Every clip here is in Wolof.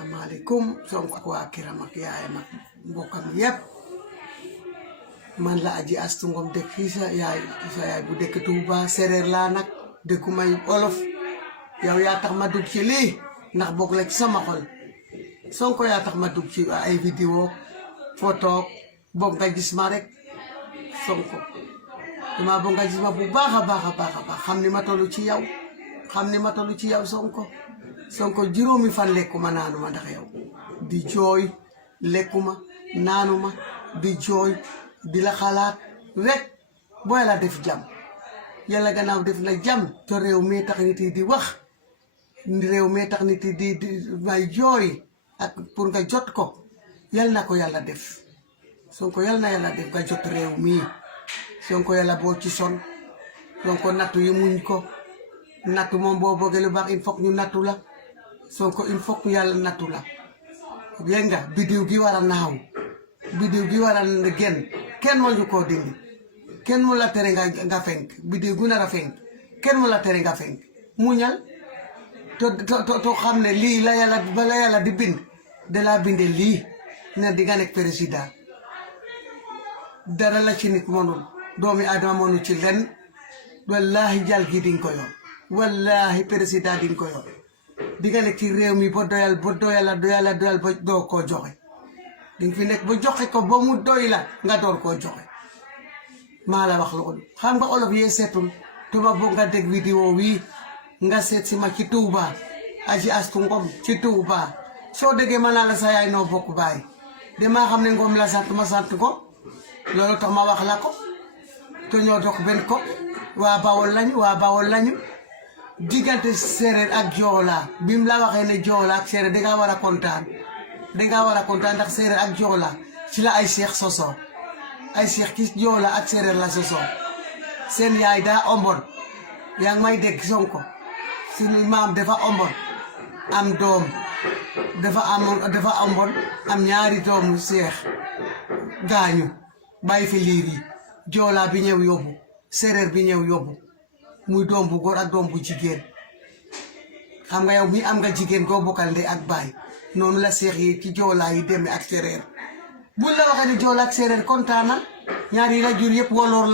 Assalamualaikum Sonko ak waa kiram ak yaayam ak mbokkam yépp man la Aji Astu Ngom dëkk fii sa yaay bu dëkk Touba séeréer laa nag dëkku may olof yow yaa tax ma dugg ci lii ndax bokk la ci sama xol Sonko yaa tax ma dugg ci ay vidéo photo bokk nga gis ma rek Sonko dama bokk nga gis ma bu baax a baax xam ni ma tollu ci yow Sonko juróomi fan lekkuma naanuma ndax yow di jooy lekkuma naanuma di jooy di la xalaat rek boo yàlla def jàmm yàlla gannaaw def na jàmm te réew mi tax nit yi di wax réew mi tax nit yi di may jooy ak pour nga jot ko yal na ko yàlla def Sonko yal na yàlla def nga jot réew mi Sonko yàlla boo ci son Sonko nattu yi muñ ko nattu moom boo bëggee lu baax il faut ñu nattu la Sonko il faut que yàlla nattu la yéen nga bidiw gi war a naaw bidiw gi war a génn kenn wañu koo dindi kenn mu la tere nga fenk bidiw gu nar a fenk kenn mu la tere nga fenk muñal to xam ne lii la yàlla bala yàlla di bind de la binde lii ne di nga nekk président dara la ci nit mënul doomi adama mënu ci lenn wallahi jal gi dinga ko yor wallahi président dinga ko yor di nga nekk ci réew mi ba doyal ba doo koo joxe dinga fi nekk ba joxe ko ba mu doy la nga door koo joxe maa la wax loolu xam nga olof yee seetul tuma boo nga dégg vidéo wi nga seet si ma ci Touba Aji Astu Ngom ci Touba soo déggee ma naa la sa yaay noo bokk baay damaa xam ne Ngom la sant ma sant ko loolu tax ma wax la ko te ñoo dox benn ko waa Bawol lañu diggante séeréer ak joola bim la waxee ne joola ak séeréer dangaa war a kontaan ndax séeréer ak joola ci la ay seex soso ay seex ci joola ak séeréer la soso seen yaay daa ombon yaa ngi may dégg Sonko suñu maam dafa ombon am doom dafa ombon am ñaari doomu seex gaañu bàyyi fi liir yi joola bi ñëw yóbbu séeréer bi ñëw yóbbu muy doom bu góor ak doom bu jigéen xam nga yow mi am nga jigéen goo bokkal ndey ak baay noonu la seex yi ci joolaa yi demee ak séeréer buñ la waxee ni joola ak séeréer kontaana ñaari la jur yëpp woloor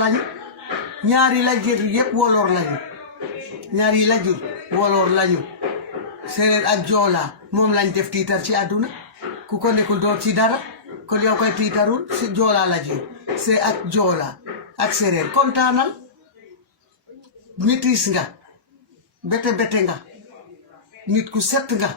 lañu séeréer ak joola moom lañ def tiitar ci àdduna ku ko nekkul doo ci dara kon yow koy tiitarul si joola la jur c'est ak joola ak séeréer kontaanal nitis nga bete nga nit ku set nga